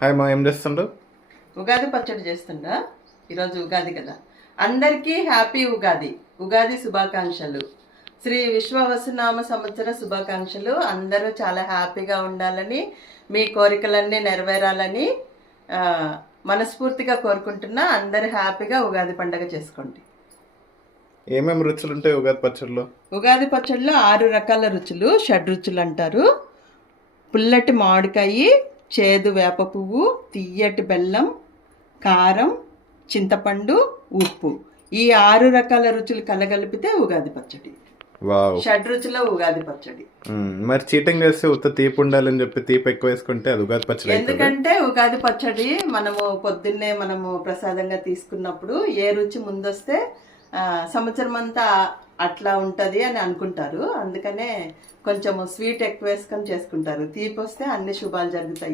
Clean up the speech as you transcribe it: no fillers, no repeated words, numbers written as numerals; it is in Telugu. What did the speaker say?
హాయ్ మా, ఏం చేస్తుండ్రు? ఉగాది పచ్చడి చేస్తుండా. ఈరోజు ఉగాది కదా, అందరికీ హ్యాపీ ఉగాది. ఉగాది శుభాకాంక్షలు. శ్రీ విశ్వవసునామ సంవత్సర శుభాకాంక్షలు. అందరూ చాలా హ్యాపీగా ఉండాలని, మీ కోరికలన్నీ నెరవేరాలని మనస్ఫూర్తిగా కోరుకుంటున్నా. అందరూ హ్యాపీగా ఉగాది పండగ చేసుకోండి. ఏమేమి రుచులు ఉంటాయి ఉగాది పచ్చడిలో? ఉగాది పచ్చడిలో 6 రకాల రుచులు, షడ్రుచులు అంటారు. పుల్లటి మామిడికాయ, చేదు వేప పువ్వు, తియ్యటి బెల్లం, కారం, చింతపండు, ఉప్పు. ఈ 6 రకాల రుచులు కలగలిపితే ఉగాది పచ్చడి. వావ్. షడ్రుచుల ఉగాది పచ్చడి. మరి చీటింగ్ వేస్తే ఉత్త తీపి ఉండాలని చెప్పి తీపి ఎక్కువ వేసుకుంటే అది ఉగాది పచ్చడి అవుతుందా? ఎందుకంటే ఉగాది పచ్చడి పొద్దున్నే ప్రసాదంగా తీసుకున్నప్పుడు ఏ రుచి ముందొస్తే సంవత్సరం అంతా అట్లా ఉంటది అని అనుకుంటారు. అందుకనే కొంచెం స్వీట్ ఎక్కువ వేసుకొని చేసుకుంటారు. తీపి వస్తే అన్ని శుభాలు జరుగుతాయి.